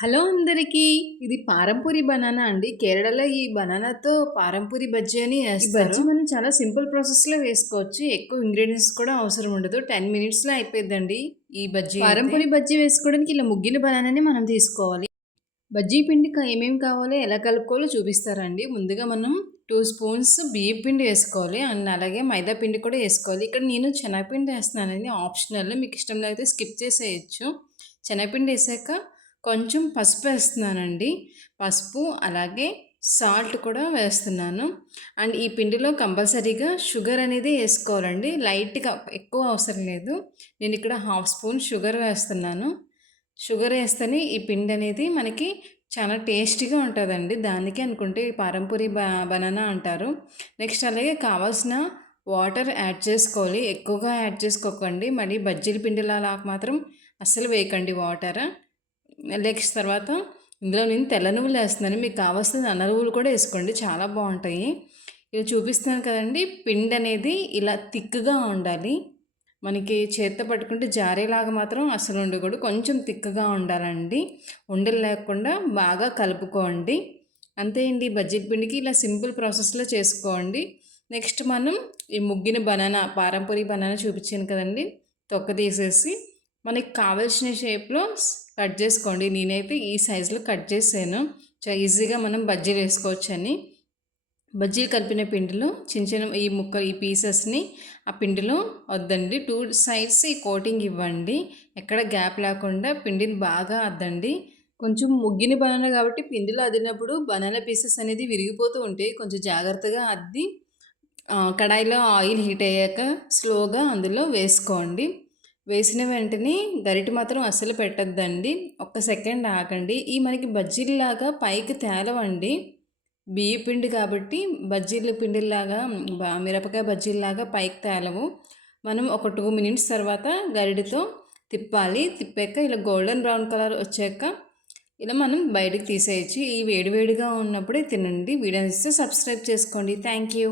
Hello అందరికీ! ఇది పారంపూరి banana అండి. కేరళలో ఈ బనానాతో పారంపూరి బజ్జీ అని ఈ బజ్జీ మనం చాలా సింపుల్ ప్రాసెస్‌లో వేసుకోవచ్చు. ఎక్కువ ఇంగ్రీడియెంట్స్ కూడా అవసరం ఉండదు. 10 మినిట్స్‌లో అయిపోయిద్దండి ఈ బజ్జీ పారంపూరి బజ్జీ వేసుకోవడానికి ఇలా ముగ్గిన బనానాని మనం తీసుకోవాలి. బజ్జీ పిండికి ఏమేమి కావాలో, ఎలా కలుపుకోవాలో చూపిస్తారండి. ముందుగా మనం 2 స్పూన్స్ బియ్యం పిండి వేసుకోవాలి. అండ్ అలాగే మైదా పిండి కూడా వేసుకోవాలి. ఇక్కడ నేను శనగపిండి వేస్తున్నానండి. ఆప్షనల్. మీకు ఇష్టం లేకపోతే స్కిప్ చేసేయొచ్చు. శనగపిండి వేసాక కొంచెం పసుపు వేస్తున్నానండి. పసుపు అలాగే సాల్ట్ కూడా వేస్తున్నాను. అండ్ ఈ పిండిలో కంపల్సరీగా షుగర్ అనేది వేసుకోవాలండి. లైట్‌గా, ఎక్కువ అవసరం లేదు. నేను ఇక్కడ హాఫ్ స్పూన్ షుగర్ వేస్తున్నాను. షుగర్ వేస్తేనే ఈ పిండి అనేది మనకి చాలా టేస్టీగా ఉంటుందండి. దానికి అనుకుంటే ఈ పారంపూరి బనానా అంటారు. నెక్స్ట్ అలాగే కావాల్సిన వాటర్ యాడ్ చేసుకోవాలి. ఎక్కువగా యాడ్ చేసుకోకండి. మళ్ళీ బజ్జీల పిండిలా మాత్రం అస్సలు వేయకండి వాటర్. నెక్స్ట్ తర్వాత ఇందులో నేను తెల్ల నువ్వులు వేస్తున్నాను. మీకు కావాల్సిన నల్ల నువ్వులు కూడా వేసుకోండి, చాలా బాగుంటాయి. ఇవి చూపిస్తున్నాను కదండి. పిండి అనేది ఇలా థిక్గా ఉండాలి. మనకి చేత్తో పట్టుకుంటే జారేలాగా మాత్రం అసలు ఉండకూడదు. కొంచెం థిక్గా ఉండాలండి. ఉండలు లేకుండా బాగా కలుపుకోండి. అంతే అండి. బజ్జీల పిండికి ఇలా సింపుల్ ప్రాసెస్లో చేసుకోండి. నెక్స్ట్ మనం ఈ ముగ్గిన బనానా, పారంపూరి బనానా చూపించాను కదండి, తొక్క తీసేసి మనకి కావాల్సిన షేప్లో కట్ చేసుకోండి. నేనైతే ఈ సైజులో కట్ చేసాను. చాలా ఈజీగా మనం బజ్జీలు వేసుకోవచ్చని. బజ్జీలు కలిపిన పిండిలో చిన్న చిన్న ఈ పీసెస్ని ఆ పిండిలో వద్దండి. 2 సైడ్స్ ఈ కోటింగ్ ఇవ్వండి. ఎక్కడ గ్యాప్ లేకుండా పిండిని బాగా అద్దండి. కొంచెం ముగ్గిన బనానా కాబట్టి పిండిలో అద్దినప్పుడు బనానా పీసెస్ అనేది విరిగిపోతూ ఉంటాయి. కొంచెం జాగ్రత్తగా అద్ది కడాయిలో ఆయిల్ హీట్ అయ్యాక స్లోగా అందులో వేసుకోండి. వేసిన వెంటనే గరిటె మాత్రం అస్సలు పెట్టొద్దండి. ఒక్క సెకండ్ ఆగండి. ఈ మనకి బజ్జీల్లాగా పైకి తేలవండి. బియ్య పిండి కాబట్టి బజ్జీల పిండిలాగా మిరపకాయ బజ్జీల్లాగా పైకి తేలవు. మనం ఒక 2 మినిట్స్ తర్వాత గరిటెతో తిప్పాలి. తిప్పాక ఇలా గోల్డెన్ బ్రౌన్ కలర్ వచ్చాక ఇలా మనం బయటకు తీసేయచ్చు. ఈ వేడివేడిగా ఉన్నప్పుడే తినండి. వీడియో నచ్చితే సబ్స్క్రైబ్ చేసుకోండి. Thank you.